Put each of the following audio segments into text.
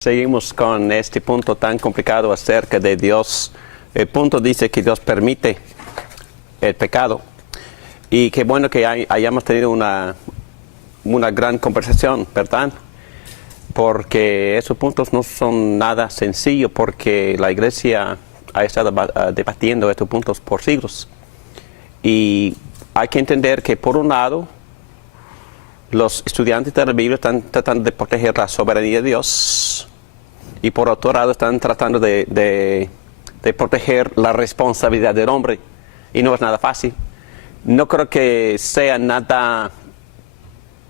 Seguimos con este punto tan complicado acerca de Dios. El punto dice que Dios permite el pecado. Y qué bueno que hayamos tenido una gran conversación, ¿verdad? Porque esos puntos no son nada sencillos, porque la iglesia ha estado debatiendo estos puntos por siglos. Y hay que entender que, por un lado, los estudiantes de la Biblia están tratando de proteger la soberanía de Dios, y por otro lado están tratando de proteger la responsabilidad del hombre, y no es nada fácil. No creo que sea nada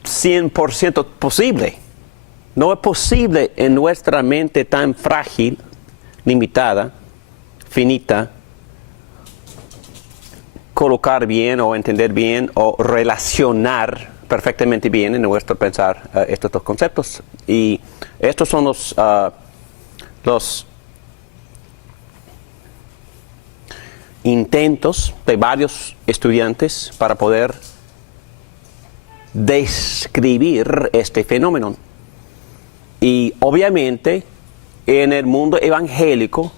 100% posible. No es posible en nuestra mente tan frágil, limitada, finita, colocar bien o entender bien o relacionar perfectamente bien en nuestro pensar estos dos conceptos. Y estos son los intentos de varios estudiantes para poder describir este fenómeno. Y obviamente en el mundo evangélico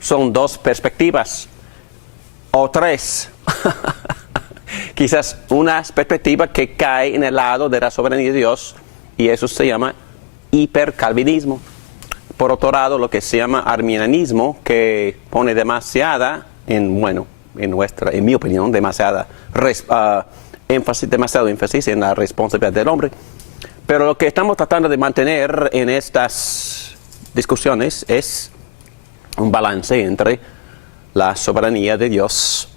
son dos perspectivas o tres. Quizás una perspectiva que cae en el lado de la soberanía de Dios, y eso se llama hipercalvinismo. Por otro lado, lo que se llama arminianismo, que pone en mi opinión, demasiado énfasis en la responsabilidad del hombre. Pero lo que estamos tratando de mantener en estas discusiones es un balance entre la soberanía de Dios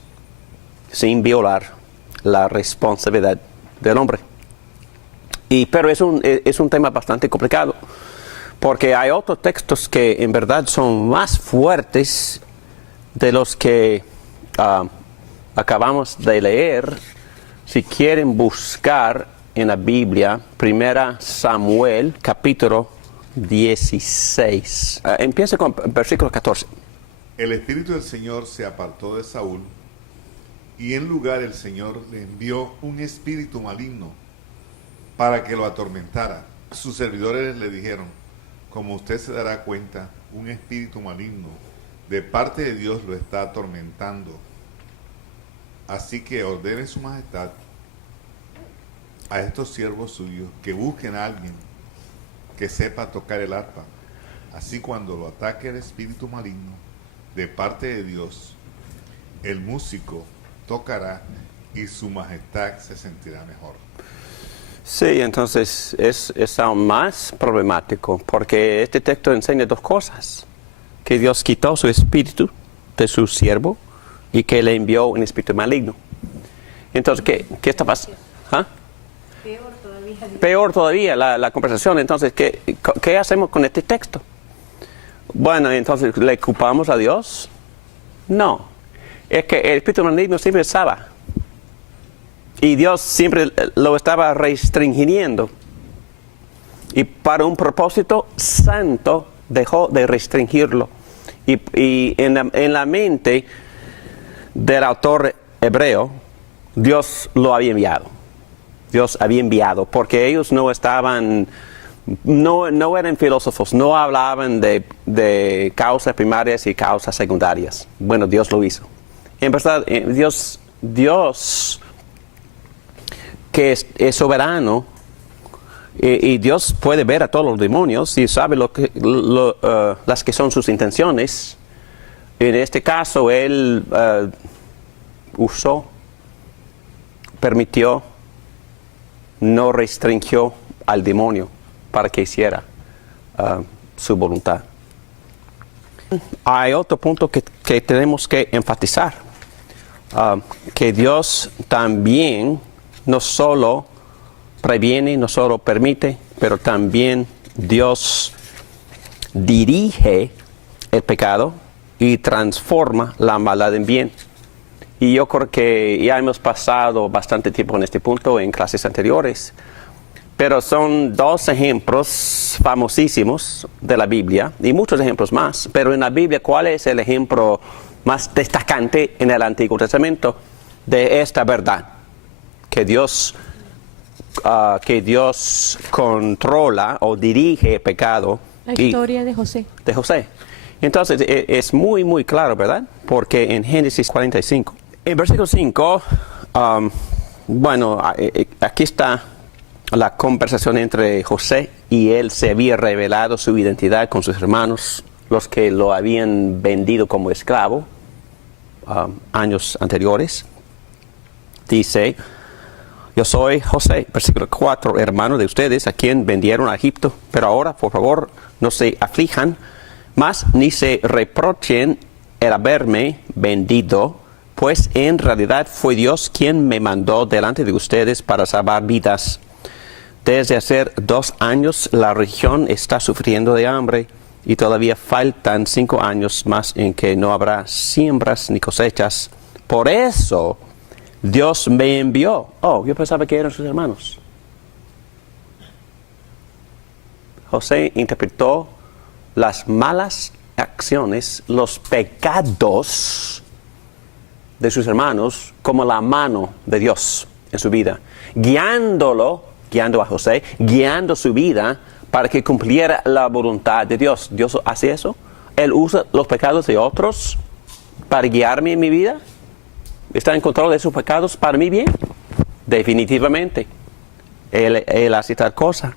sin violar la responsabilidad del hombre. Pero es un tema bastante complicado, porque hay otros textos que en verdad son más fuertes de los que acabamos de leer. Si quieren buscar en la Biblia, 1 Samuel, capítulo 16. Empieza con versículo 14. El Espíritu del Señor se apartó de Saúl, y en lugar el Señor le envió un espíritu maligno para que lo atormentara. Sus servidores le dijeron: como usted se dará cuenta, un espíritu maligno de parte de Dios lo está atormentando. Así que ordene su majestad a estos siervos suyos que busquen a alguien que sepa tocar el arpa. Así, cuando lo ataque el espíritu maligno de parte de Dios, el músico tocará y su majestad se sentirá mejor. Sí, entonces es aún más problemático, porque este texto enseña dos cosas: que Dios quitó su espíritu de su siervo y que le envió un espíritu maligno. Entonces, ¿qué está pasando? ¿Ah? Peor todavía la conversación. Entonces, ¿qué hacemos con este texto? Bueno, entonces, ¿le culpamos a Dios? No. Es que el espíritu maligno siempre estaba. Y Dios siempre lo estaba restringiendo. Y para un propósito santo dejó de restringirlo. Y en la mente del autor hebreo, Dios lo había enviado. Dios había enviado, porque ellos no eran filósofos, no hablaban de causas primarias y causas secundarias. Bueno, Dios lo hizo. En verdad, Dios que es soberano, y Dios puede ver a todos los demonios y sabe las que son sus intenciones. En este caso, Él permitió, no restringió al demonio para que hiciera su voluntad. Hay otro punto que tenemos que enfatizar, que Dios también no solo previene, no solo permite, pero también Dios dirige el pecado y transforma la maldad en bien. Y yo creo que ya hemos pasado bastante tiempo en este punto en clases anteriores, pero son dos ejemplos famosísimos de la Biblia y muchos ejemplos más. Pero en la Biblia, ¿cuál es el ejemplo más destacante en el Antiguo Testamento de esta verdad? Que Dios controla o dirige el pecado. La historia de José. De José. Entonces, es muy, muy claro, ¿verdad? Porque en Génesis 45, en versículo 5, aquí está la conversación entre José y él. Se había revelado su identidad con sus hermanos, los que lo habían vendido como esclavo años anteriores. Dice: yo soy José, versículo 4, hermano de ustedes, a quien vendieron a Egipto. Pero ahora, por favor, no se aflijan más ni se reprochen el haberme vendido, pues en realidad fue Dios quien me mandó delante de ustedes para salvar vidas. Desde hace 2 años la región está sufriendo de hambre y todavía faltan 5 años más en que no habrá siembras ni cosechas. Por eso Dios me envió. Oh, yo pensaba que eran sus hermanos. José interpretó las malas acciones, los pecados de sus hermanos como la mano de Dios en su vida, guiando a José, guiando su vida para que cumpliera la voluntad de Dios. ¿Dios hace eso? ¿Él usa los pecados de otros para guiarme en mi vida? ¿Está en control de sus pecados para mi bien? Definitivamente. Él hace tal cosa.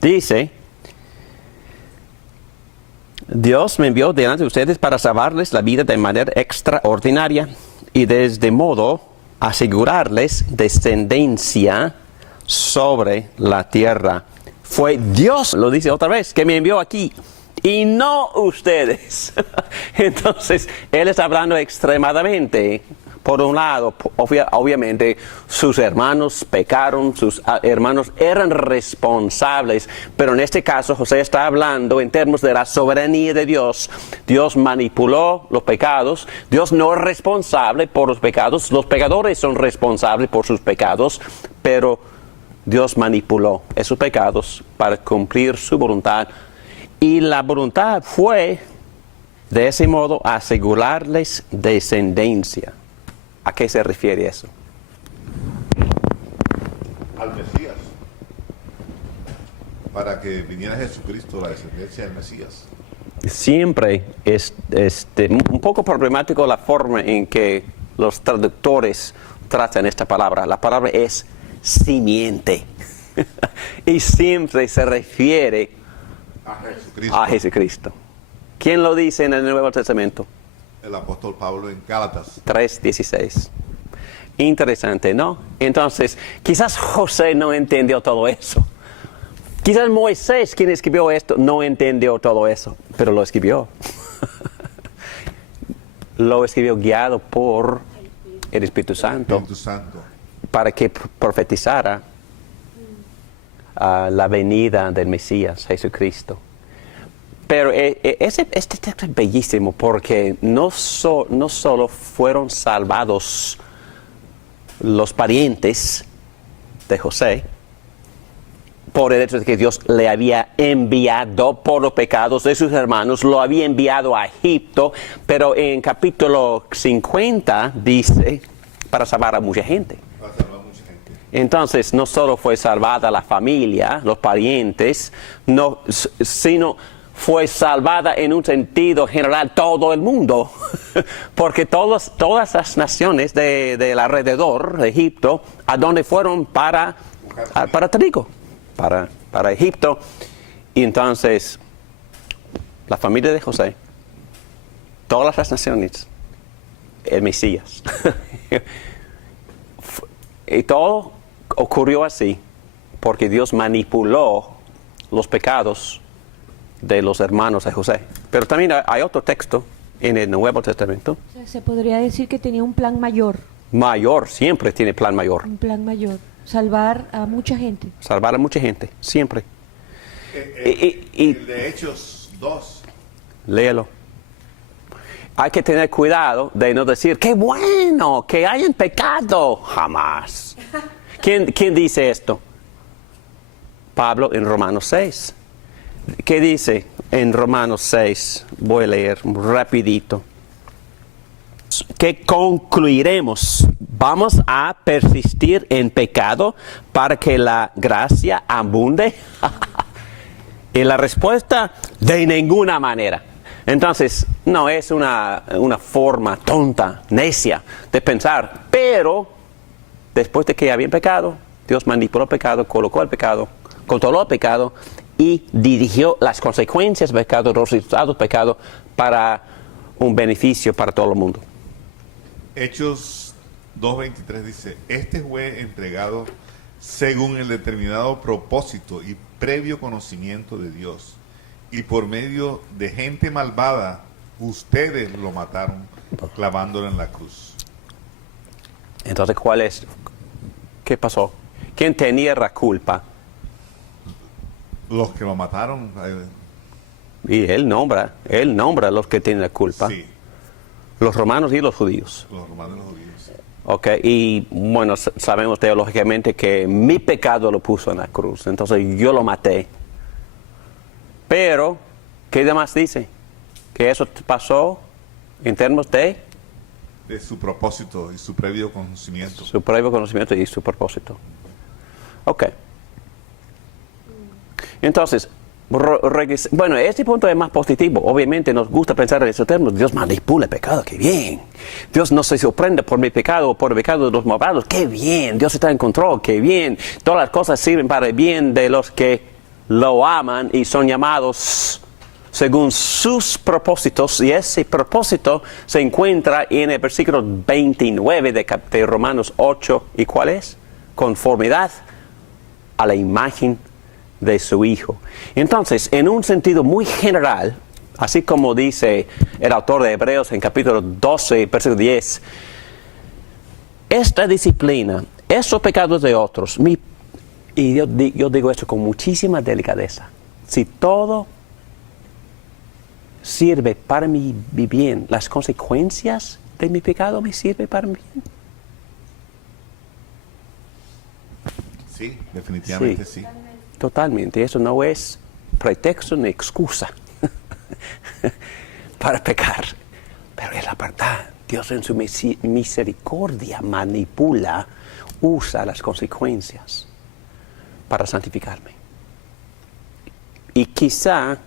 Dice: Dios me envió delante de ustedes para salvarles la vida de manera extraordinaria y de este modo asegurarles descendencia sobre la tierra. Fue Dios, lo dice otra vez, que me envió aquí y no ustedes. Entonces, Él está hablando extremadamente. Por un lado, obviamente, sus hermanos pecaron, sus hermanos eran responsables, pero en este caso José está hablando en términos de la soberanía de Dios. Dios manipuló los pecados, Dios no es responsable por los pecados, los pecadores son responsables por sus pecados, pero Dios manipuló esos pecados para cumplir su voluntad. Y la voluntad fue, de ese modo, asegurarles descendencia. ¿A qué se refiere eso? Al Mesías. Para que viniera Jesucristo, la descendencia del Mesías. Siempre es un poco problemático la forma en que los traductores tratan esta palabra. La palabra es simiente. Y siempre se refiere a Jesucristo. ¿Quién lo dice en el Nuevo Testamento? El apóstol Pablo en Gálatas 3:16. Interesante, ¿no? Entonces, quizás José no entendió todo eso. Quizás Moisés, quien escribió esto, no entendió todo eso, pero lo escribió. Lo escribió guiado por el Espíritu Santo. Para que profetizara la venida del Mesías, Jesucristo. Pero este texto es bellísimo porque no solo fueron salvados los parientes de José por el hecho de que Dios le había enviado por los pecados de sus hermanos, lo había enviado a Egipto, pero en capítulo 50 dice para salvar a mucha gente. Entonces no solo fue salvada la familia, los parientes, sino fue salvada en un sentido general todo el mundo, porque todas las naciones del alrededor de Egipto, ¿a dónde fueron? Para trigo, para Egipto. Y entonces, la familia de José, todas las naciones, el Mesías. Y todo ocurrió así, porque Dios manipuló los pecados de los hermanos de José. Pero también hay otro texto en el Nuevo Testamento. O sea, se podría decir que tenía un plan mayor. Mayor, siempre tiene plan mayor. Un plan mayor. Salvar a mucha gente. Salvar a mucha gente, siempre. El de Hechos 2. Léelo. Hay que tener cuidado de no decir, ¡qué bueno que hayan pecado! Jamás. ¿Quién dice esto? Pablo en Romanos 6. ¿Qué dice en Romanos 6? Voy a leer rapidito. ¿Qué concluiremos? ¿Vamos a persistir en pecado para que la gracia abunde? Y la respuesta, de ninguna manera. Entonces, no es una forma tonta, necia de pensar, pero después de que habían pecado, Dios manipuló el pecado, colocó el pecado, controló el pecado y dirigió las consecuencias del pecado, los resultados del pecado para un beneficio para todo el mundo. Hechos 2.23 dice, este fue entregado según el determinado propósito y previo conocimiento de Dios. Y por medio de gente malvada, ustedes lo mataron clavándolo en la cruz. Entonces, ¿qué pasó? ¿Quién tenía la culpa? Los que lo mataron. Y él nombra a los que tienen la culpa. Sí, Los romanos y los judíos. los romanos y los judíos. Ok, y bueno, sabemos teológicamente que mi pecado lo puso en la cruz, entonces yo lo maté. Pero, ¿qué demás dice? Que eso pasó en términos de De su propósito y su previo conocimiento. su previo conocimiento y su propósito. Ok. Entonces, bueno, este punto es más positivo. Obviamente nos gusta pensar en esos términos. Dios manipula el pecado, qué bien. Dios no se sorprende por mi pecado o por el pecado de los malvados, qué bien. Dios está en control, qué bien. Todas las cosas sirven para el bien de los que lo aman y son llamados según sus propósitos. Y ese propósito se encuentra en el versículo 29 de Romanos 8. ¿Y cuál es? Conformidad a la imagen de su Hijo. Entonces, en un sentido muy general, así como dice el autor de Hebreos en capítulo 12, versículo 10, esta disciplina, esos pecados de otros, y yo digo esto con muchísima delicadeza, si todo sirve para mi bien, las consecuencias de mi pecado me sirven para mi bien. Sí, definitivamente sí. Totalmente, eso no es pretexto ni excusa para pecar, pero es la verdad. Dios en su misericordia manipula, usa las consecuencias para santificarme. Y quizá,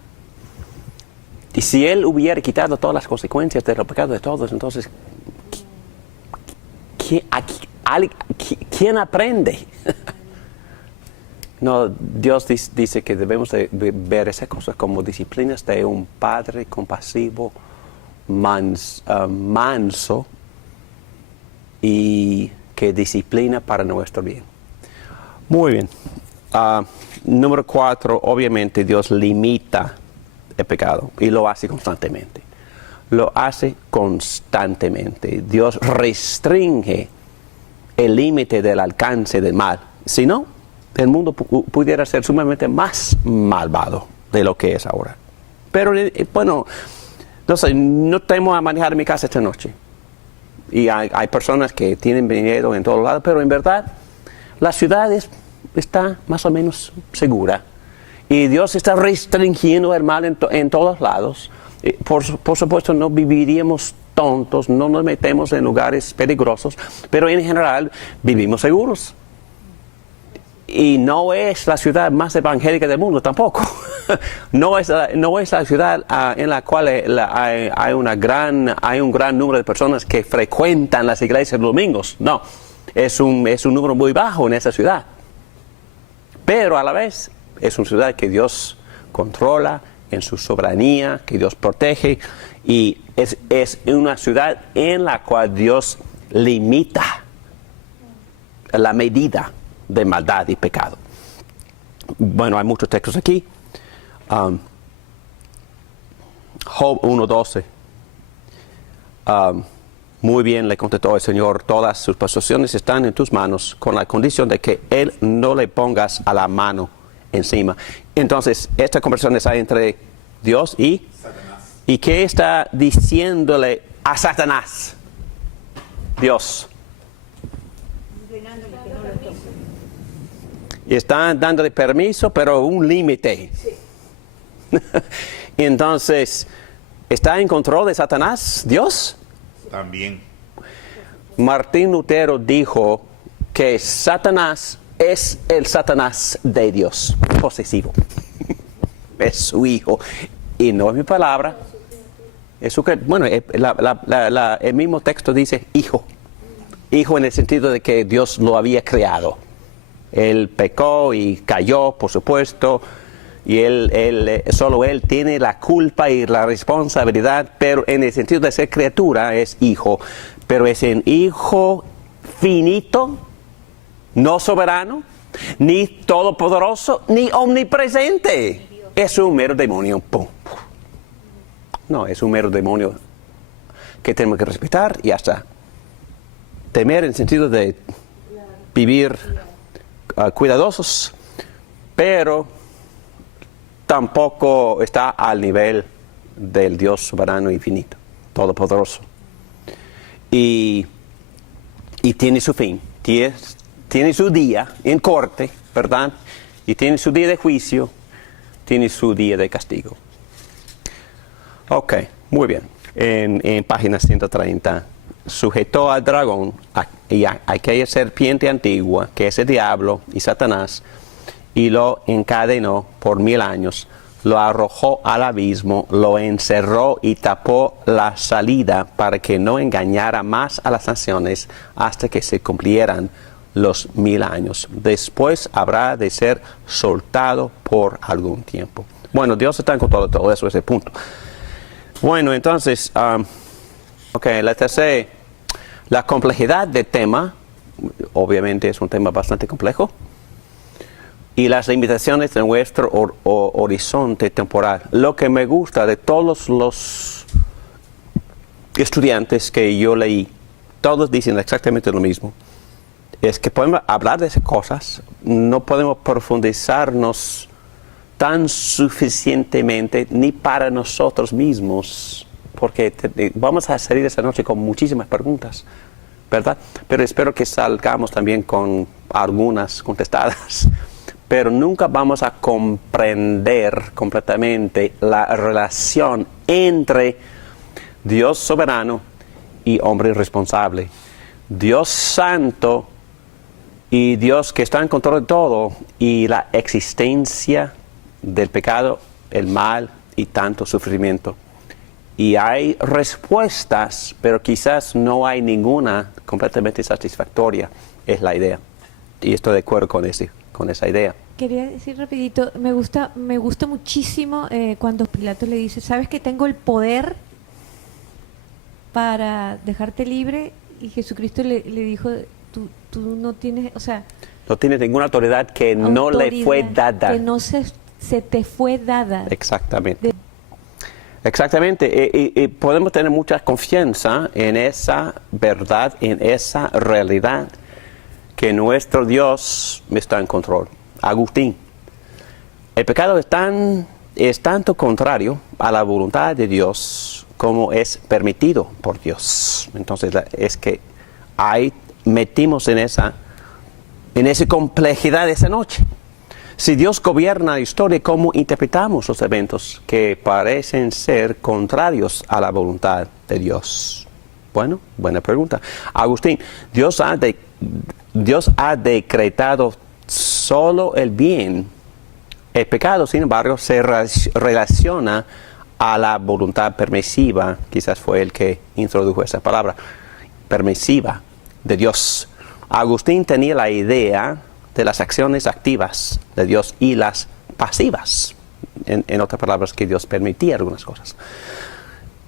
y si Él hubiera quitado todas las consecuencias de los pecados de todos, entonces, ¿quién aprende? No, Dios dice que debemos de ver esas cosas como disciplinas de un padre compasivo, manso y que disciplina para nuestro bien. Muy bien. Número 4, obviamente Dios limita el pecado y lo hace constantemente. Lo hace constantemente. Dios restringe el límite del alcance del mal. Si no, el mundo pudiera ser sumamente más malvado de lo que es ahora. Pero bueno, no sé, no temo a manejar mi casa esta noche. Y hay personas que tienen dinero en todos lados, pero en verdad la ciudad está más o menos segura. Y Dios está restringiendo el mal en todos lados. Por supuesto no viviríamos tontos, no nos metemos en lugares peligrosos, pero en general vivimos seguros. Y no es la ciudad más evangélica del mundo tampoco. No es la ciudad en la cual hay un gran número de personas que frecuentan las iglesias los domingos. No, es un número muy bajo en esa ciudad. Pero a la vez es una ciudad que Dios controla en su soberanía, que Dios protege. Y es una ciudad en la cual Dios limita la medida de maldad y pecado. Bueno, hay muchos textos aquí. Job 1:12. Muy bien le contestó el Señor, todas sus posesiones están en tus manos, con la condición de que Él no le pongas a la mano encima. Entonces, esta conversación está entre Dios y Satanás. ¿Y qué está diciéndole a Satanás? Dios. Están dándole permiso, pero un límite. Entonces, ¿está en control de Satanás, Dios? También. Martín Lutero dijo que Satanás es el Satanás de Dios, posesivo. Es su hijo. Y no es mi palabra. Es su, bueno, el mismo texto dice hijo. Hijo en el sentido de que Dios lo había creado. Él pecó y cayó, por supuesto. Y solo él tiene la culpa y la responsabilidad, pero en el sentido de ser criatura es hijo. Pero es un hijo finito, no soberano, ni todopoderoso, ni omnipresente. Es un mero demonio. ¡Pum! No, es un mero demonio que tenemos que respetar y hasta temer en el sentido de vivir cuidadosos, pero tampoco está al nivel del Dios soberano infinito, todopoderoso. Y tiene su fin, tiene su día en corte, ¿verdad? Y tiene su día de juicio, tiene su día de castigo. Ok, muy bien. En página 130, sujetó al dragón y a aquella serpiente antigua, que es el diablo y Satanás, y lo encadenó por 1000 años, lo arrojó al abismo, lo encerró y tapó la salida para que no engañara más a las naciones hasta que se cumplieran los 1000 años. Después habrá de ser soltado por algún tiempo. Bueno, Dios está en control de todo eso, ese punto. Bueno, entonces, la tercera, la complejidad del tema, obviamente es un tema bastante complejo, y las limitaciones de nuestro horizonte temporal. Lo que me gusta de todos los estudiantes que yo leí, todos dicen exactamente lo mismo, es que podemos hablar de esas cosas, no podemos profundizarnos tan suficientemente ni para nosotros mismos, porque vamos a salir esta noche con muchísimas preguntas, ¿verdad? Pero espero que salgamos también con algunas contestadas. Pero nunca vamos a comprender completamente la relación entre Dios soberano y hombre irresponsable. Dios santo y Dios que está en control de todo, y la existencia del pecado, el mal y tanto sufrimiento. Y hay respuestas, pero quizás no hay ninguna completamente satisfactoria, es la idea. Y estoy de acuerdo con esa idea. Quería decir rapidito, me gusta muchísimo cuando Pilato le dice, ¿sabes que tengo el poder para dejarte libre? Y Jesucristo le dijo, tú no tienes, o sea... No tienes ninguna autoridad que no le fue dada. Que no se te fue dada. Exactamente. Exactamente. Y podemos tener mucha confianza en esa verdad, en esa realidad, que nuestro Dios está en control. Agustín, el pecado es tanto contrario a la voluntad de Dios como es permitido por Dios. Entonces es que metimos en esa complejidad esa noche. Si Dios gobierna la historia, ¿cómo interpretamos los eventos que parecen ser contrarios a la voluntad de Dios? Bueno, buena pregunta. Agustín, Dios ha decretado solo el bien. El pecado, sin embargo, se relaciona a la voluntad permisiva, quizás fue el que introdujo esa palabra, permisiva de Dios. Agustín tenía la idea de las acciones activas de Dios y las pasivas, en otras palabras, que Dios permitía algunas cosas,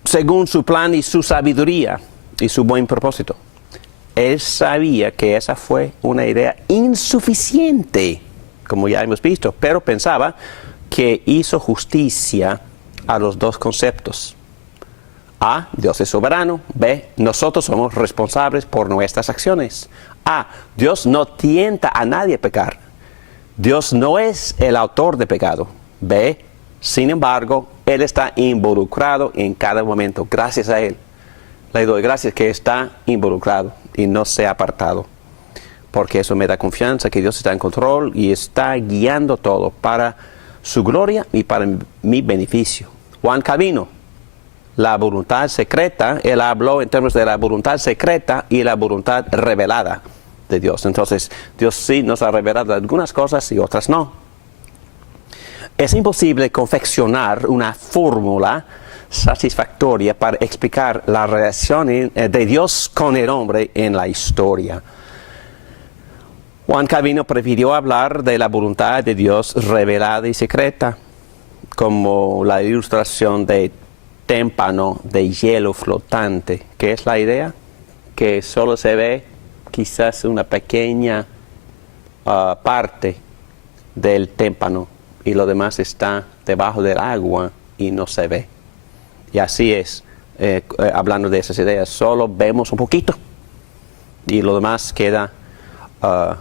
según su plan y su sabiduría y su buen propósito. Él sabía que esa fue una idea insuficiente, como ya hemos visto, pero pensaba que hizo justicia a los dos conceptos. A, Dios es soberano. B, nosotros somos responsables por nuestras acciones. A, Dios no tienta a nadie a pecar. Dios no es el autor de pecado. B, sin embargo, Él está involucrado en cada momento. Gracias a Él. Le doy gracias que está involucrado y no se ha apartado. porque eso me da confianza que Dios está en control y está guiando todo para su gloria y para mi beneficio. Juan Calvino, la voluntad secreta, él habló en términos de la voluntad secreta y la voluntad revelada de Dios. Entonces, Dios sí nos ha revelado algunas cosas y otras no. Es imposible confeccionar una fórmula satisfactoria para explicar la relación de Dios con el hombre en la historia. Juan Calvino prefirió hablar de la voluntad de Dios revelada y secreta, como la ilustración de témpano de hielo flotante. ¿Qué es la idea? Que solo se ve quizás una pequeña parte del témpano y lo demás está debajo del agua y no se ve. Y así es, hablando de esas ideas, solo vemos un poquito y lo demás queda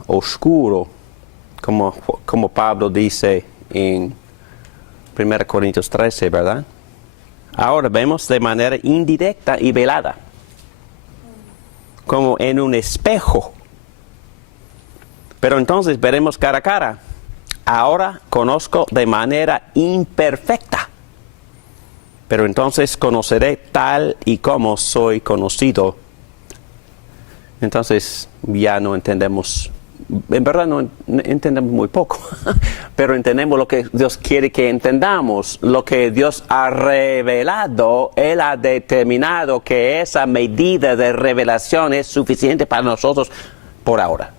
oscuro, como Pablo dice en 1 Corintios 13, ¿verdad? Ahora vemos de manera indirecta y velada, como en un espejo. Pero entonces veremos cara a cara. Ahora conozco de manera imperfecta, pero entonces conoceré tal y como soy conocido. Entonces ya no entendemos, en verdad no entendemos muy poco, pero entendemos lo que Dios quiere que entendamos, lo que Dios ha revelado. Él ha determinado que esa medida de revelación es suficiente para nosotros por ahora.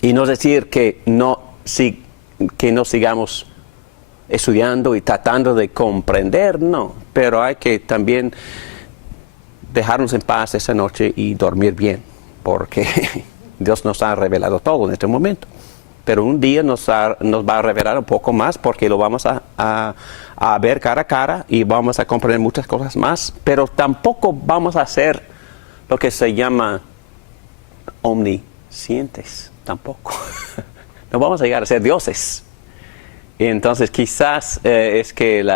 Y no es decir que no sigamos estudiando y tratando de comprender, no, pero hay que también dejarnos en paz esa noche y dormir bien, porque Dios nos ha revelado todo en este momento. Pero un día nos va a revelar un poco más, porque lo vamos a ver cara a cara y vamos a comprender muchas cosas más, pero tampoco vamos a ser lo que se llama omniscientes, tampoco. No vamos a llegar a ser dioses. Y entonces quizás es que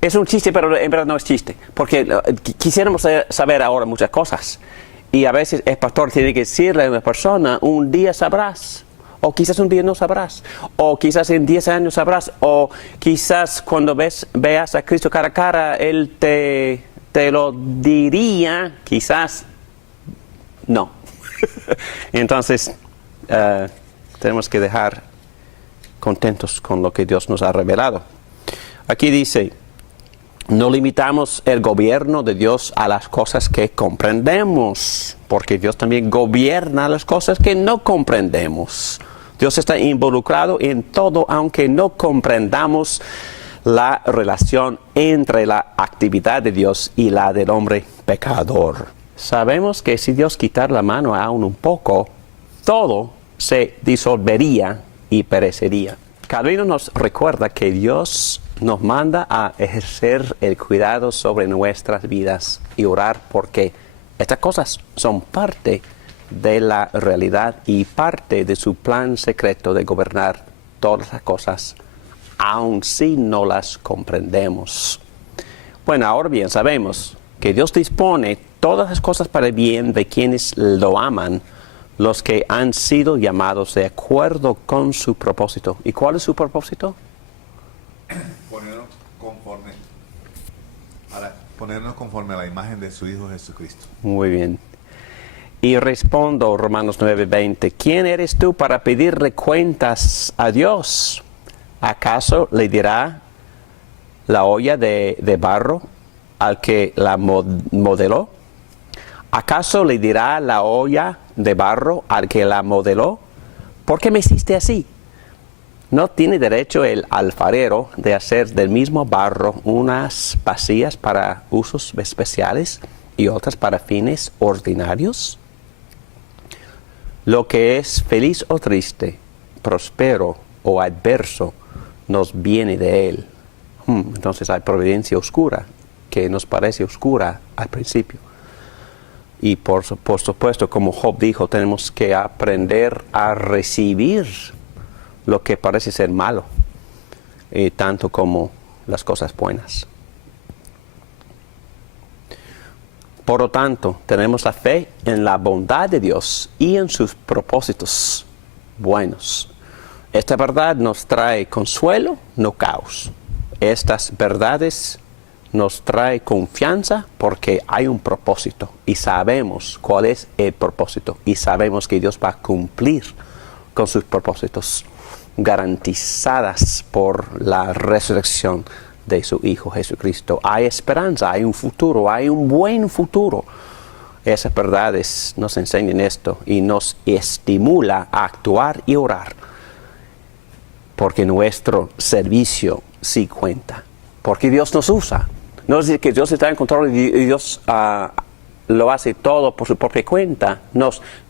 es un chiste, pero en verdad no es chiste, porque quisiéramos saber ahora muchas cosas. Y a veces el pastor tiene que decirle a una persona, un día sabrás, o quizás un día no sabrás, o quizás en 10 años sabrás, o quizás cuando veas a Cristo cara a cara, Él te lo diría, quizás no. Entonces, tenemos que dejar contentos con lo que Dios nos ha revelado. Aquí dice, no limitamos el gobierno de Dios a las cosas que comprendemos, porque Dios también gobierna las cosas que no comprendemos. Dios está involucrado en todo, aunque no comprendamos la relación entre la actividad de Dios y la del hombre pecador. Sabemos que si Dios quitara la mano aún un poco, todo se disolvería y perecería. Calvino nos recuerda que Dios nos manda a ejercer el cuidado sobre nuestras vidas y orar, porque estas cosas son parte de la realidad y parte de su plan secreto de gobernar todas las cosas, aun si no las comprendemos. Bueno, ahora bien, sabemos que Dios dispone todas las cosas para el bien de quienes lo aman, los que han sido llamados de acuerdo con su propósito. ¿Y cuál es su propósito? Ponernos conforme a la imagen de su Hijo Jesucristo. Muy bien. Y respondo, Romanos 9:20, ¿quién eres tú para pedirle cuentas a Dios? ¿Acaso le dirá la olla de barro al que la modeló? ¿Acaso le dirá la olla de barro al que la modeló? ¿Por qué me hiciste así? ¿No tiene derecho el alfarero de hacer del mismo barro unas vasijas para usos especiales y otras para fines ordinarios? Lo que es feliz o triste, próspero o adverso, nos viene de Él. Entonces hay providencia oscura, que nos parece oscura al principio. Y por supuesto, como Job dijo, tenemos que aprender a recibir lo que parece ser malo, tanto como las cosas buenas. Por lo tanto, tenemos la fe en la bondad de Dios y en sus propósitos buenos. Esta verdad nos trae consuelo, no caos. Estas verdades nos trae confianza porque hay un propósito y sabemos cuál es el propósito y sabemos que Dios va a cumplir con sus propósitos garantizadas por la resurrección de su Hijo Jesucristo. Hay esperanza, hay un futuro, hay un buen futuro. Esas verdades nos enseñan esto y nos estimula a actuar y orar, porque nuestro servicio sí cuenta, porque Dios nos usa. No es decir que Dios está en control y Dios lo hace todo por su propia cuenta.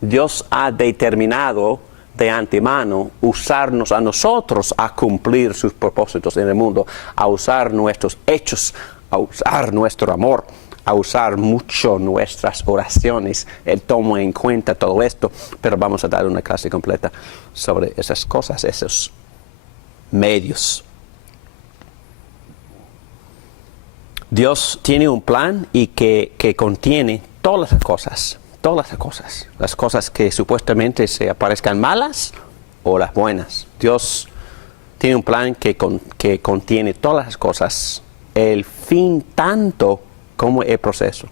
Dios ha determinado de antemano usarnos a nosotros a cumplir sus propósitos en el mundo, a usar nuestros hechos, a usar nuestro amor, a usar mucho nuestras oraciones. Él toma en cuenta todo esto, pero vamos a dar una clase completa sobre esas cosas, esos medios. Dios tiene un plan y que contiene todas las cosas que supuestamente se aparezcan malas o las buenas. Dios tiene un plan que contiene todas las cosas, el fin tanto como el proceso.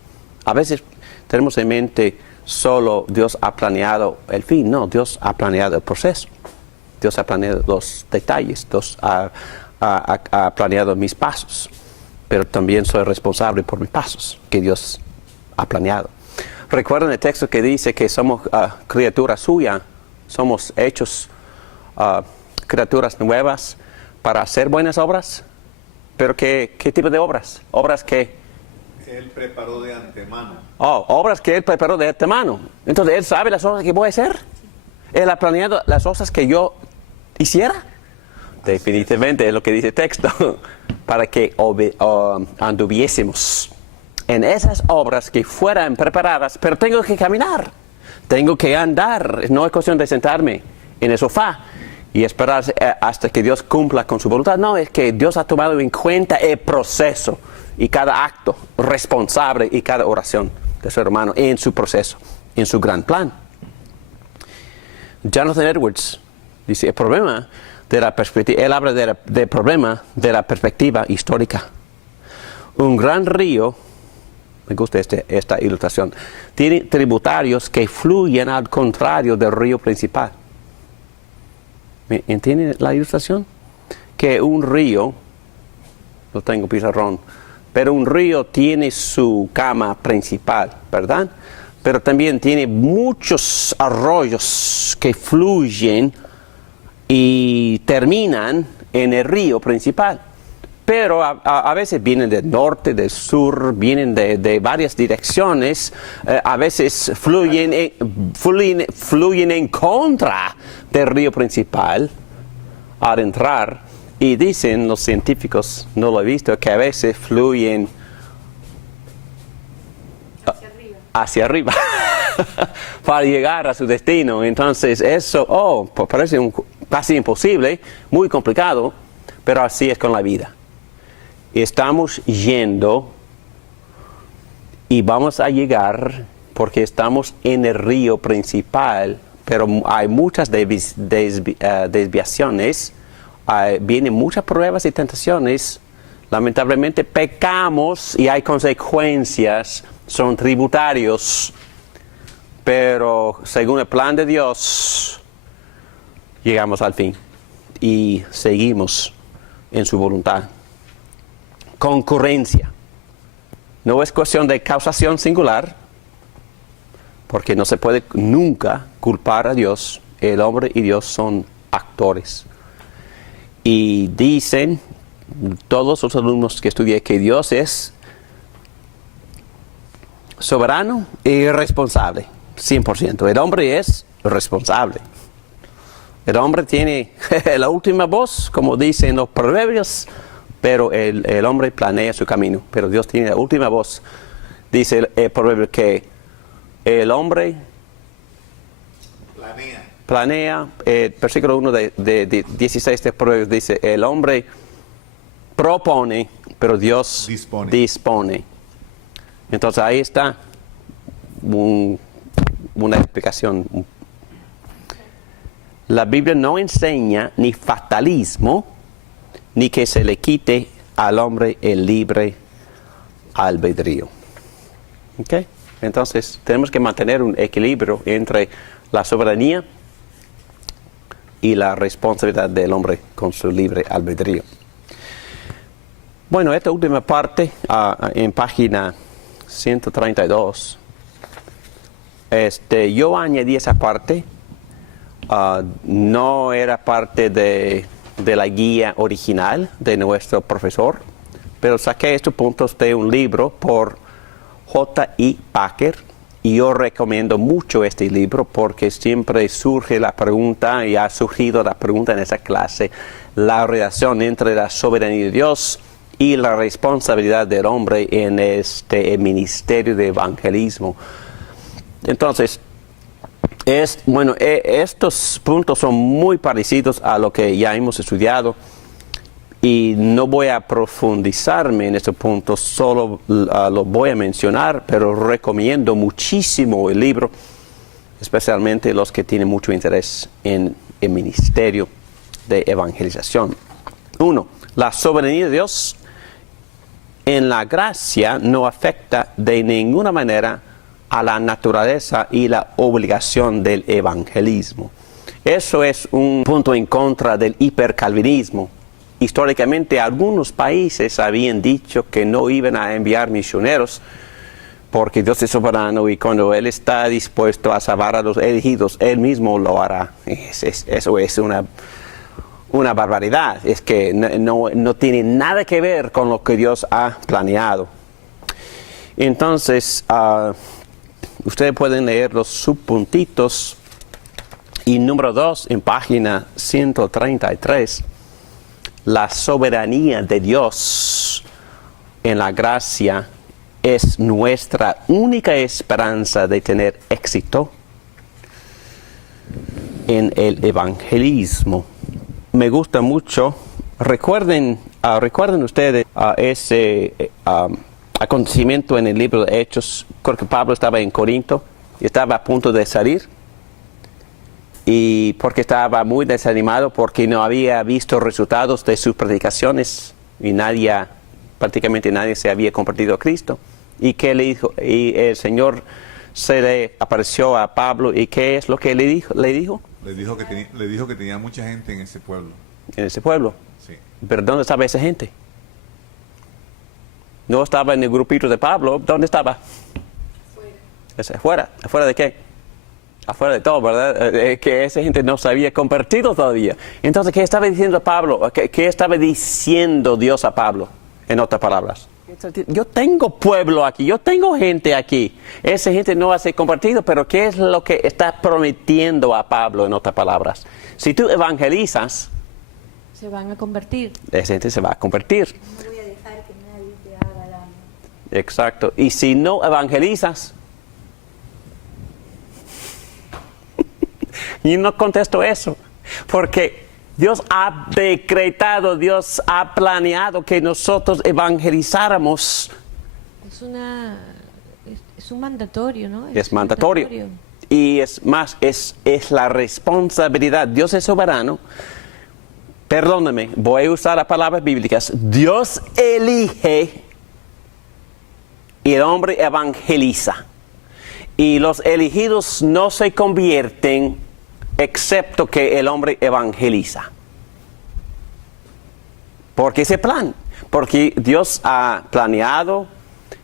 A veces tenemos en mente solo Dios ha planeado el fin. No, Dios ha planeado el proceso. Dios ha planeado los detalles. Dios ha planeado mis pasos. Pero también soy responsable por mis pasos que Dios ha planeado. Recuerden el texto que dice que somos criatura suya, somos hechos criaturas nuevas para hacer buenas obras. ¿Pero qué tipo de obras? ¿Obras que Él preparó de antemano? Obras que Él preparó de antemano. Entonces, ¿Él sabe las cosas que voy a hacer? ¿Él ha planeado las cosas que yo hiciera? Definitivamente es lo que dice el texto, para que anduviésemos en esas obras que fueran preparadas, pero tengo que caminar, tengo que andar. No es cuestión de sentarme en el sofá y esperar hasta que Dios cumpla con su voluntad. No, es que Dios ha tomado en cuenta el proceso y cada acto responsable y cada oración de su hermano en su proceso, en su gran plan. Jonathan Edwards dice, el problema de la perspectiva, él habla del problema de la perspectiva histórica. Un gran río, me gusta esta ilustración, tiene tributarios que fluyen al contrario del río principal. ¿Me entienden la ilustración? Que un río, no tengo pizarrón, pero un río tiene su cama principal, ¿verdad? Pero también tiene muchos arroyos que fluyen y terminan en el río principal. Pero a veces vienen del norte, del sur, vienen de varias direcciones. A veces fluyen en contra del río principal al entrar. Y dicen los científicos, no lo he visto, que a veces fluyen hacia arriba para llegar a su destino. Entonces eso parece casi imposible, muy complicado, pero así es con la vida. Estamos yendo y vamos a llegar porque estamos en el río principal, pero hay muchas desviaciones, vienen muchas pruebas y tentaciones. Lamentablemente pecamos y hay consecuencias, son tributarios, pero según el plan de Dios llegamos al fin y seguimos en su voluntad. Concurrencia. No es cuestión de causación singular, porque no se puede nunca culpar a Dios. El hombre y Dios son actores. Y dicen todos los alumnos que estudié que Dios es soberano y responsable, 100%. El hombre es responsable. El hombre tiene la última voz, como dicen los proverbios, pero el hombre planea su camino, pero Dios tiene la última voz. Dice el proverbio que el hombre planea, versículo 1 de 16 de Proverbios dice, el hombre propone, pero Dios dispone. Entonces ahí está una explicación. La Biblia no enseña ni fatalismo, ni que se le quite al hombre el libre albedrío. ¿Okay? Entonces, tenemos que mantener un equilibrio entre la soberanía y la responsabilidad del hombre con su libre albedrío. Bueno, esta última parte, en página 132, yo añadí esa parte, no era parte de la guía original de nuestro profesor, pero saqué estos puntos de un libro por J.I. Packer, y yo recomiendo mucho este libro porque siempre surge la pregunta, y ha surgido la pregunta en esa clase, la relación entre la soberanía de Dios y la responsabilidad del hombre en el ministerio de evangelismo. Entonces, estos puntos son muy parecidos a lo que ya hemos estudiado, y no voy a profundizarme en estos puntos, solo lo voy a mencionar, pero recomiendo muchísimo el libro, especialmente los que tienen mucho interés en el ministerio de evangelización. 1. La soberanía de Dios en la gracia no afecta de ninguna manera a la naturaleza y la obligación del evangelismo. Eso es un punto en contra del hipercalvinismo. Históricamente, algunos países habían dicho que no iban a enviar misioneros porque Dios es soberano y cuando Él está dispuesto a salvar a los elegidos, Él mismo lo hará. Eso es una barbaridad. Es que no tiene nada que ver con lo que Dios ha planeado. Entonces, ustedes pueden leer los subpuntitos. Y número 2, en página 133, la soberanía de Dios en la gracia es nuestra única esperanza de tener éxito en el evangelismo. Me gusta mucho. Recuerden ustedes ese acontecimiento en el libro de Hechos. Creo que Pablo estaba en Corinto y estaba a punto de salir. Y porque estaba muy desanimado porque no había visto resultados de sus predicaciones y prácticamente nadie se había convertido a Cristo. ¿Y qué le dijo? Y el Señor se le apareció a Pablo, ¿y qué es lo que le dijo? Le dijo que tenía mucha gente en ese pueblo. En ese pueblo. Sí. ¿Pero dónde estaba esa gente? No estaba en el grupito de Pablo. ¿Dónde estaba? Afuera. ¿Afuera de qué? Afuera de todo, ¿verdad? Que esa gente no se había convertido todavía. Entonces, ¿qué estaba diciendo Pablo? ¿Qué estaba diciendo Dios a Pablo? En otras palabras. Yo tengo pueblo aquí, yo tengo gente aquí. Esa gente no se ha convertido, pero ¿qué es lo que está prometiendo a Pablo en otras palabras? Si tú evangelizas, se van a convertir. Esa gente se va a convertir. No voy a dejar que nadie te haga daño. Exacto. Y si no evangelizas, y no contesto eso, porque Dios ha decretado, Dios ha planeado que nosotros evangelizáramos. Es un mandatorio, ¿no? Es mandatorio. Y es más, es la responsabilidad. Dios es soberano. Perdóname, voy a usar las palabras bíblicas. Dios elige y el hombre evangeliza. Y los elegidos no se convierten excepto que el hombre evangeliza. Porque ese plan, porque Dios ha planeado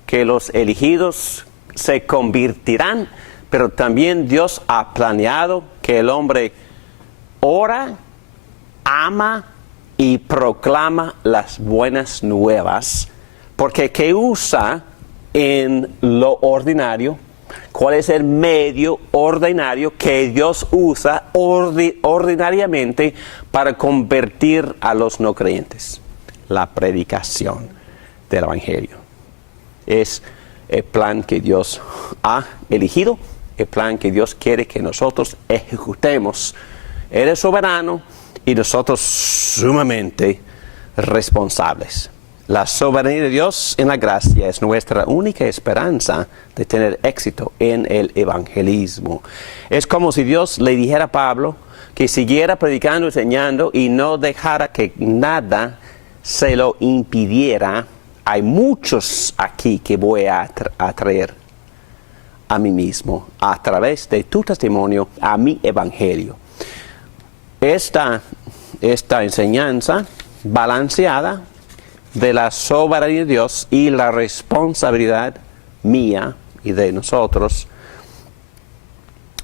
que los elegidos se convertirán, pero también Dios ha planeado que el hombre ora, ama y proclama las buenas nuevas, porque ¿qué usa en lo ordinario? ¿Cuál es el medio ordinario que Dios usa ordinariamente para convertir a los no creyentes? La predicación del Evangelio. Es el plan que Dios ha elegido, el plan que Dios quiere que nosotros ejecutemos. Él es soberano y nosotros sumamente responsables. La soberanía de Dios en la gracia es nuestra única esperanza de tener éxito en el evangelismo. Es como si Dios le dijera a Pablo que siguiera predicando, enseñando y no dejara que nada se lo impidiera. Hay muchos aquí que voy a traer a mí mismo a través de tu testimonio a mi evangelio. Esta enseñanza balanceada de la soberanía de Dios y la responsabilidad mía y de nosotros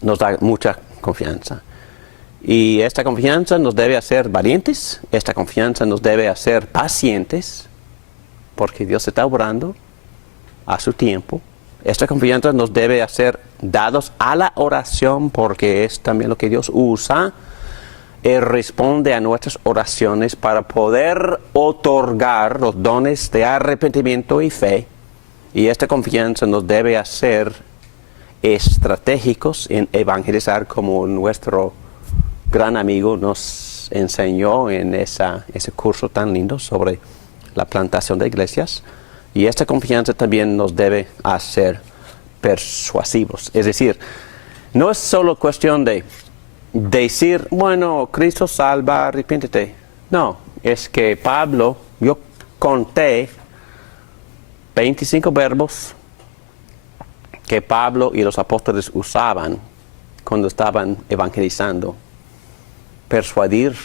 nos da mucha confianza. Y esta confianza nos debe hacer valientes, esta confianza nos debe hacer pacientes, porque Dios está obrando a su tiempo. Esta confianza nos debe hacer dados a la oración, porque es también lo que Dios usa. Él responde a nuestras oraciones para poder otorgar los dones de arrepentimiento y fe. Y esta confianza nos debe hacer estratégicos en evangelizar, como nuestro gran amigo nos enseñó en ese curso tan lindo sobre la plantación de iglesias. Y esta confianza también nos debe hacer persuasivos. Es decir, no es solo cuestión de decir, bueno, Cristo salva, arrepiéntete. No, es que Pablo, yo conté 25 verbos que Pablo y los apóstoles usaban cuando estaban evangelizando. Persuadir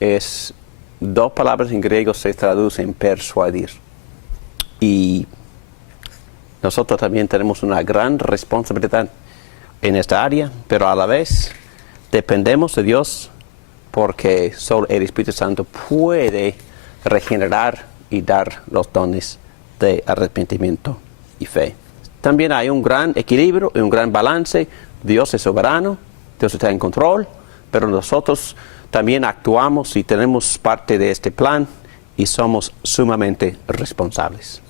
es, 2 palabras en griego se traducen persuadir. Y nosotros también tenemos una gran responsabilidad en esta área, pero a la vez dependemos de Dios, porque solo el Espíritu Santo puede regenerar y dar los dones de arrepentimiento y fe. También hay un gran equilibrio y un gran balance. Dios es soberano, Dios está en control, pero nosotros también actuamos y tenemos parte de este plan y somos sumamente responsables.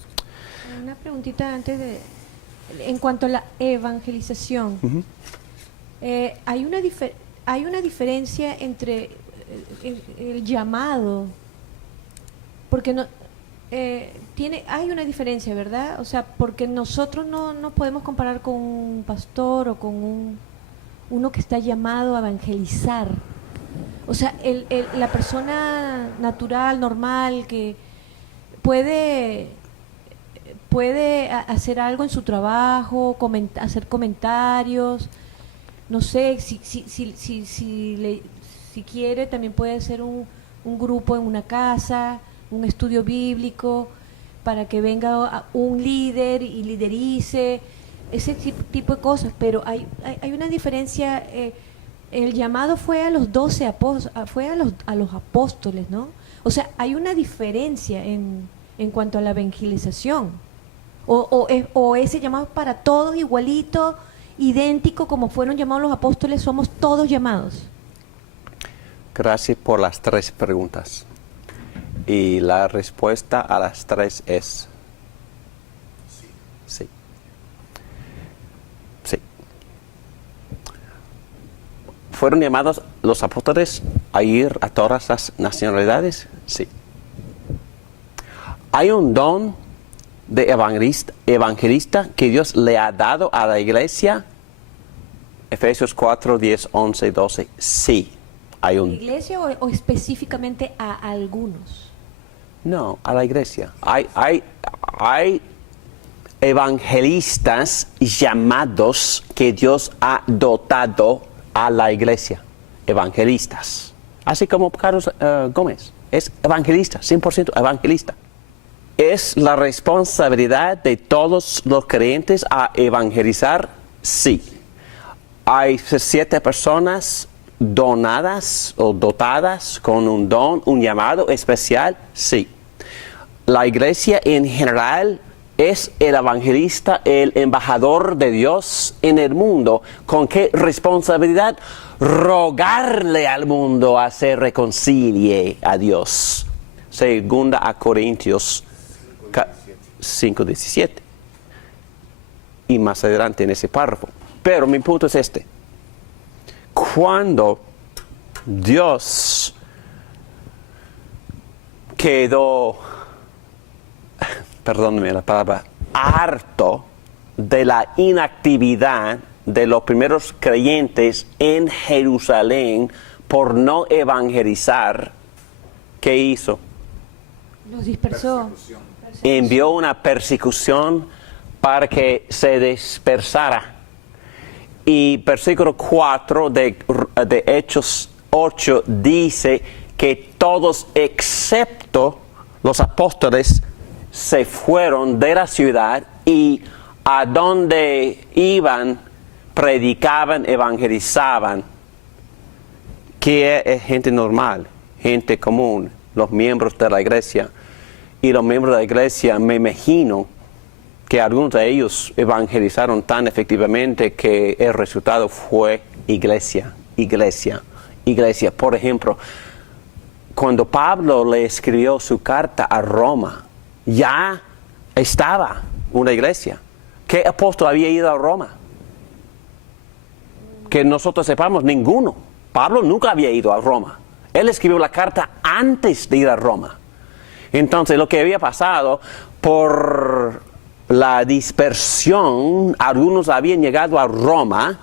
Una preguntita antes en cuanto a la evangelización. Uh-huh. Hay una diferencia entre el llamado, porque no hay una diferencia, ¿verdad? O sea, porque nosotros no podemos comparar con un pastor o con uno que está llamado a evangelizar. O sea, la persona natural, normal, que puede hacer algo en su trabajo, hacer comentarios, no sé, si quiere también puede hacer un grupo en una casa, un estudio bíblico, para que venga un líder y liderice, ese tipo de cosas. Pero hay una diferencia. El llamado fue a los 12 fue a los apóstoles, ¿no? O sea, hay una diferencia en cuanto a la evangelización. O ese llamado para todos igualito, idéntico como fueron llamados los apóstoles, somos todos llamados. Gracias por las 3 preguntas. Y la respuesta a las 3 es sí. Sí. ¿Fueron llamados los apóstoles a ir a todas las nacionalidades? Sí. ¿Hay un don de evangelista que Dios le ha dado a la iglesia? Efesios 4, 10, 11, 12. Sí. Hay un... ¿A la iglesia o específicamente a algunos? No, a la iglesia. Hay evangelistas llamados que Dios ha dotado a la iglesia. Evangelistas. Así como Carlos Gómez. Es evangelista, 100% evangelista. ¿Es la responsabilidad de todos los creyentes a evangelizar? Sí. Hay 7 personas donadas o dotadas con un don, un llamado especial. Sí. La iglesia en general es el evangelista, el embajador de Dios en el mundo. ¿Con qué responsabilidad? Rogarle al mundo a se reconcilie a Dios. Segunda a Corintios 5:17. Y más adelante en ese párrafo. Pero mi punto es este. Cuando Dios quedó perdónenme la palabra, harto de la inactividad de los primeros creyentes en Jerusalén por no evangelizar. ¿Qué hizo? Los dispersó. Envió una persecución para que se dispersara. Y versículo 4 de Hechos 8 dice que todos excepto los apóstoles se fueron de la ciudad y a donde iban predicaban, evangelizaban. Que es gente normal, gente común, los miembros de la iglesia. Y los miembros de la iglesia, me imagino que algunos de ellos evangelizaron tan efectivamente que el resultado fue iglesia, iglesia, iglesia. Por ejemplo, cuando Pablo le escribió su carta a Roma, ya estaba una iglesia. ¿Qué apóstol había ido a Roma? Que nosotros sepamos, ninguno. Pablo nunca había ido a Roma. Él escribió la carta antes de ir a Roma. Entonces, lo que había pasado por la dispersión, algunos habían llegado a Roma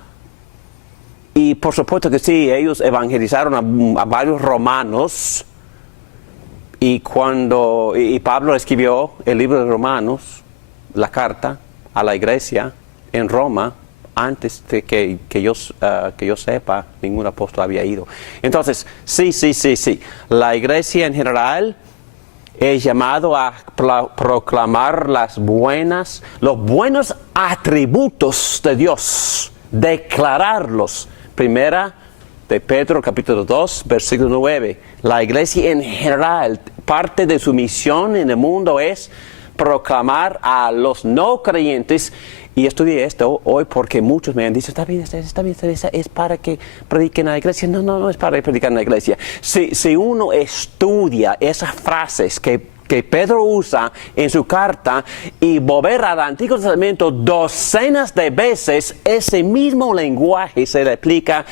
y por supuesto que sí, ellos evangelizaron a varios romanos y Pablo escribió el libro de Romanos, la carta a la iglesia en Roma, antes de que yo sepa, ningún apóstol había ido. Entonces, sí. La iglesia en general es llamado a proclamar los buenos atributos de Dios, declararlos. Primera de Pedro, capítulo 2, versículo 9. La iglesia en general, parte de su misión en el mundo es proclamar a los no creyentes. Y estudié esto hoy porque muchos me han dicho, está bien, es para que prediquen en la iglesia. No es para predicar en la iglesia. Si uno estudia esas frases que Pedro usa en su carta y volver al Antiguo Testamento docenas de veces, ese mismo lenguaje se le aplica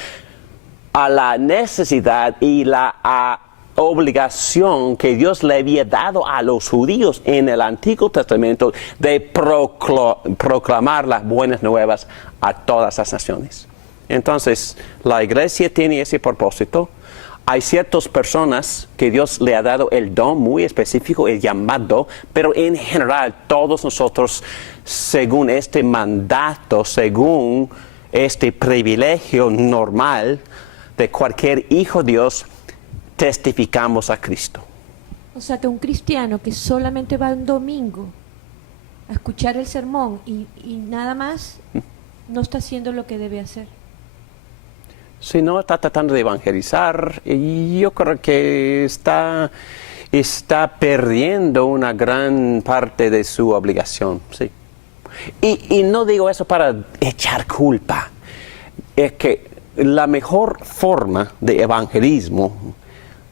a la necesidad y la obligación que Dios le había dado a los judíos en el Antiguo Testamento de proclamar las buenas nuevas a todas las naciones. Entonces, la iglesia tiene ese propósito. Hay ciertas personas que Dios le ha dado el don muy específico, el llamado, pero en general todos nosotros, según este mandato, según este privilegio normal de cualquier hijo de Dios, testificamos a Cristo. O sea que un cristiano que solamente va un domingo a escuchar el sermón y nada más, no está haciendo lo que debe hacer. Si no está tratando de evangelizar, yo creo que está perdiendo una gran parte de su obligación, sí. Y no digo eso para echar culpa. Es que la mejor forma de evangelismo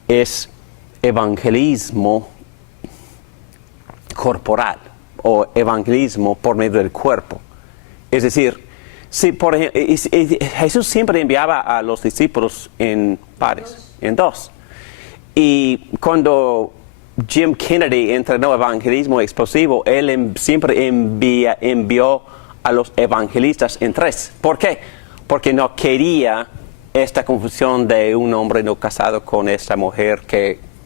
es evangelismo corporal o evangelismo por medio del cuerpo. Es decir, si por ejemplo, Jesús siempre enviaba a los discípulos en pares, en dos. Y cuando Jim Kennedy entrenó evangelismo explosivo, él siempre envió a los evangelistas en tres. ¿Por qué? Porque no quería esta confusión de un hombre no casado con esta mujer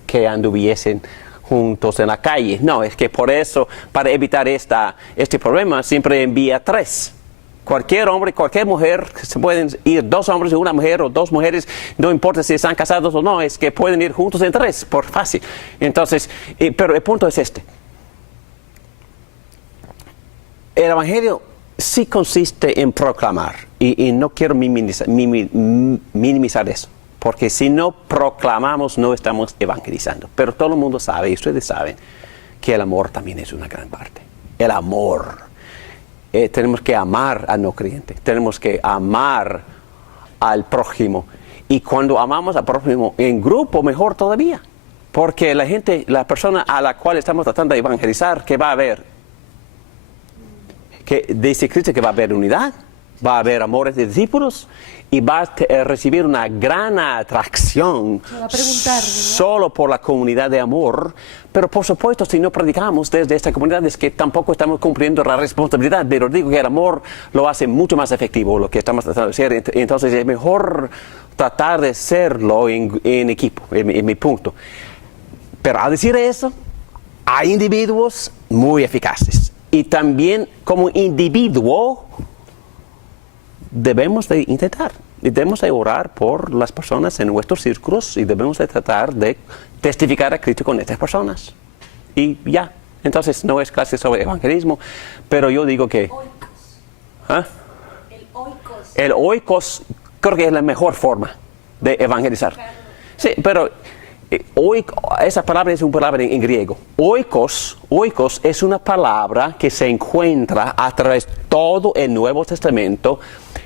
que anduviesen juntos en la calle. No, es que por eso, para evitar este problema, siempre envía tres. Cualquier hombre, cualquier mujer, se pueden ir dos hombres y una mujer o dos mujeres, no importa si están casados o no, es que pueden ir juntos en tres, por fácil. Entonces, pero el punto es este. El evangelio sí consiste en proclamar, y no quiero minimizar eso, porque si no proclamamos no estamos evangelizando. Pero todo el mundo sabe, y ustedes saben, que el amor también es una gran parte. El amor. Tenemos que amar al no creyente, tenemos que amar al prójimo. Y cuando amamos al prójimo en grupo, mejor todavía. Porque la persona a la cual estamos tratando de evangelizar, ¿qué va a haber? Que dice Cristo que va a haber unidad. Va a haber amores de discípulos y va a recibir una gran atracción Se va a preguntar, ¿verdad? solo por la comunidad de amor. Pero por supuesto, si no predicamos desde esta comunidad es que tampoco estamos cumpliendo la responsabilidad. Pero digo que el amor lo hace mucho más efectivo, lo que estamos tratando de hacer. Entonces es mejor tratar de hacerlo en equipo, en mi punto. Pero al decir eso, hay individuos muy eficaces. Y también como individuo debemos de intentar. Y debemos de orar por las personas en nuestros círculos y debemos de tratar de testificar a Cristo con estas personas. Y ya. Entonces no es clase sobre evangelismo, pero yo digo que... ¿Ah? El oikos creo que es la mejor forma de evangelizar. Sí, pero esa palabra es una palabra en griego. Oikos es una palabra que se encuentra a través de todo el Nuevo Testamento.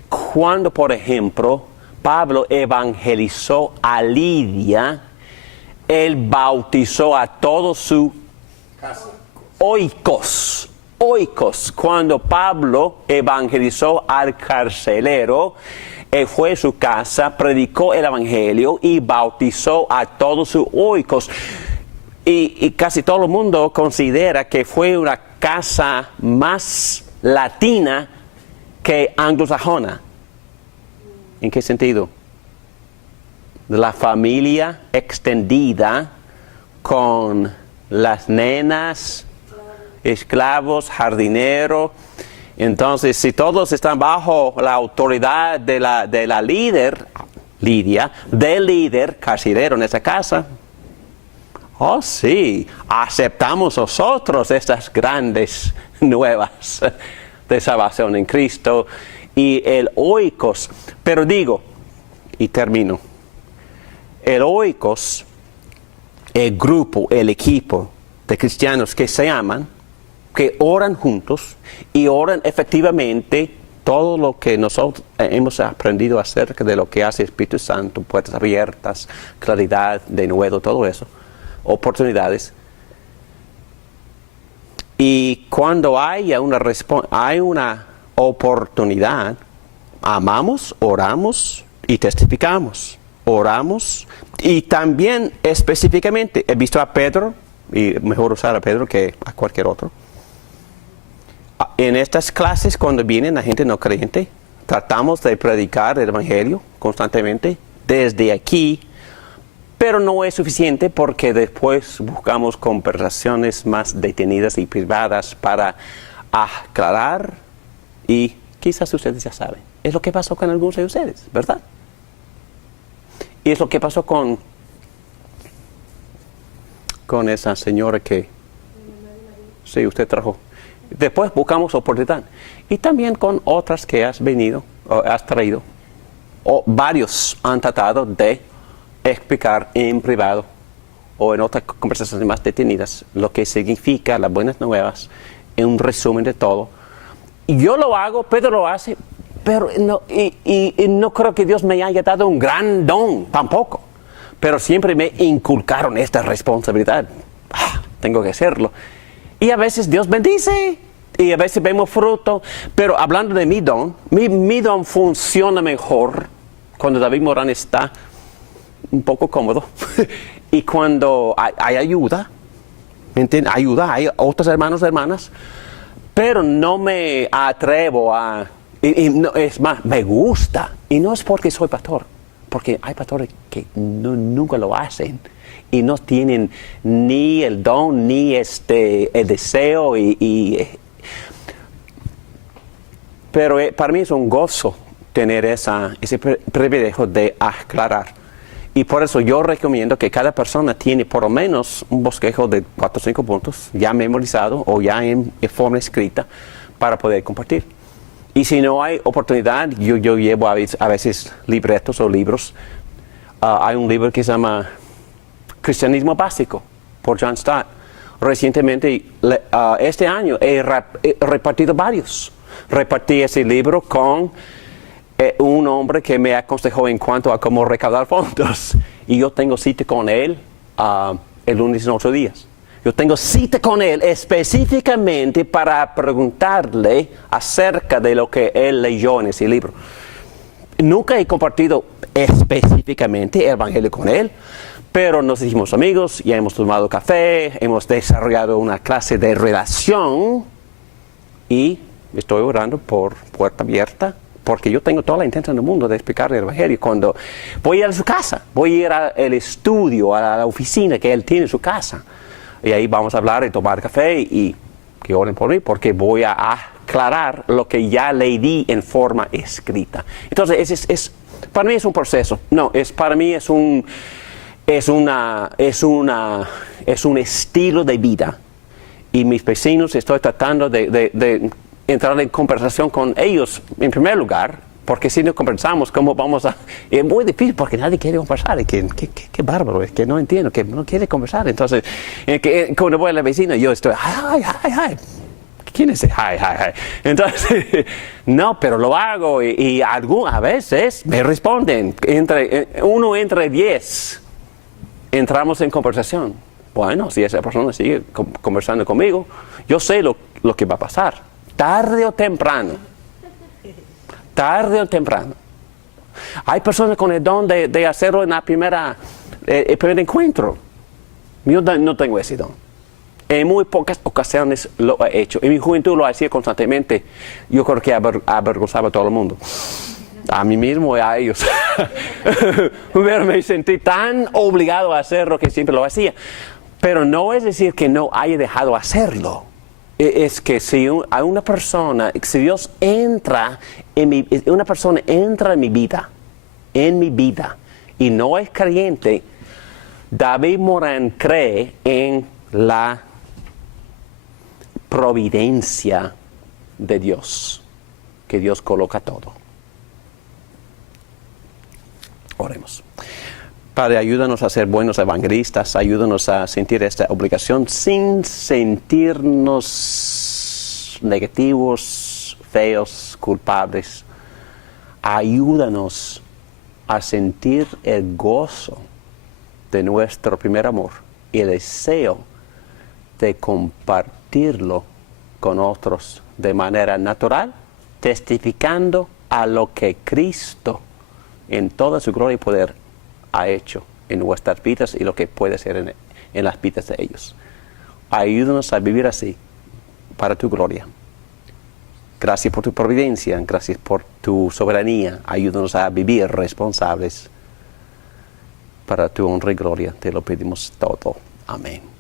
Cuando, por ejemplo, Pablo evangelizó a Lidia, él bautizó a todo su casa. Oikos. Cuando Pablo evangelizó al carcelero, él fue a su casa, predicó el evangelio y bautizó a todos sus oikos. Y casi todo el mundo considera que fue una casa más latina que anglosajona. ¿En qué sentido? La familia extendida con las nenas, esclavos, jardineros. Entonces, si todos están bajo la autoridad de la líder, Lidia, del líder carcelero en esa casa, oh sí, aceptamos nosotros estas grandes nuevas de salvación en Cristo y el oikos. Pero digo, y termino, el oikos, el grupo, el equipo de cristianos que se aman, que oran juntos y oran efectivamente todo lo que nosotros hemos aprendido acerca de lo que hace el Espíritu Santo, puertas abiertas, claridad, de nuevo, todo eso, oportunidades. Y cuando hay una oportunidad, amamos, oramos y testificamos. Oramos y también específicamente, he visto a Pedro, y mejor usar a Pedro que a cualquier otro. En estas clases, cuando viene la gente no creyente, tratamos de predicar el Evangelio constantemente desde aquí, pero no es suficiente porque después buscamos conversaciones más detenidas y privadas para aclarar y quizás ustedes ya saben. Es lo que pasó con algunos de ustedes, ¿verdad? Y es lo que pasó con esa señora que sí, usted trajo. Después buscamos oportunidad. Y también con otras que has venido, o has traído. O varios han tratado de explicar en privado o en otras conversaciones más detenidas lo que significa las buenas nuevas, en un resumen de todo. Y yo lo hago, Pedro lo hace, pero no, y no creo que Dios me haya dado un gran don, tampoco. Pero siempre me inculcaron esta responsabilidad. Tengo que hacerlo. Y a veces Dios bendice y a veces vemos fruto. Pero hablando de mi don funciona mejor cuando David Morán está un poco cómodo. Y cuando hay ayuda, ¿me entiendes? Hay otros hermanos y hermanas. Pero no me atrevo a... no, es más, me gusta. Y no es porque soy pastor. Porque hay pastores que nunca lo hacen. Y no tienen ni el don, ni el deseo. Pero para mí es un gozo tener ese privilegio de aclarar. Y por eso yo recomiendo que cada persona tiene por lo menos un bosquejo de 4 o 5 puntos ya memorizado o ya en forma escrita para poder compartir. Y si no hay oportunidad, yo llevo a veces libretos o libros. Hay un libro que se llama Cristianismo Básico por John Stott. Recientemente, este año, he repartido varios. Repartí ese libro con un hombre que me aconsejó en cuanto a cómo recaudar fondos. Y yo tengo cita con él el lunes en 8 días. Yo tengo cita con él específicamente para preguntarle acerca de lo que él leyó en ese libro. Nunca he compartido específicamente el Evangelio con él, pero nos hicimos amigos, ya hemos tomado café, hemos desarrollado una clase de relación y estoy orando por puerta abierta, porque yo tengo toda la intención del mundo de explicarle el Evangelio. Cuando voy a ir a su casa, voy a ir al estudio, a la oficina que él tiene en su casa, y ahí vamos a hablar y tomar café y que oren por mí, porque voy a aclarar lo que ya le di en forma escrita. Entonces, para mí es un proceso. No, para mí es un estilo de vida. Y mis vecinos, estoy tratando de entrar en conversación con ellos en primer lugar, porque si no conversamos, ¿cómo vamos a...? Es muy difícil porque nadie quiere conversar. Qué bárbaro, es que no entiendo, que no quiere conversar. Entonces, cuando voy a la vecina, yo estoy, ay. ¿Quién es ese? Hi. Entonces, no, pero lo hago y a veces me responden. Uno entre 10 entramos en conversación. Bueno, si esa persona sigue conversando conmigo, yo sé lo que va a pasar. Tarde o temprano. Hay personas con el don de hacerlo en el primer encuentro. Yo no tengo ese don. En muy pocas ocasiones lo he hecho. En mi juventud lo hacía constantemente. Yo creo que avergonzaba a todo el mundo. A mí mismo y a ellos. Pero me sentí tan obligado a hacerlo que siempre lo hacía. Pero no es decir que no haya dejado hacerlo. Es que si una persona entra en mi vida, y no es creyente, David Morán cree en la providencia de Dios, que Dios coloca todo. Oremos. Padre, ayúdanos a ser buenos evangelistas, ayúdanos a sentir esta obligación sin sentirnos negativos, feos, culpables. Ayúdanos a sentir el gozo de nuestro primer amor y el deseo de compartirlo con otros de manera natural, testificando a lo que Cristo en toda su gloria y poder ha hecho en nuestras vidas y lo que puede ser en las vidas de ellos. Ayúdanos a vivir así, para tu gloria. Gracias por tu providencia, gracias por tu soberanía. Ayúdanos a vivir responsables para tu honra y gloria. Te lo pedimos todo. Amén.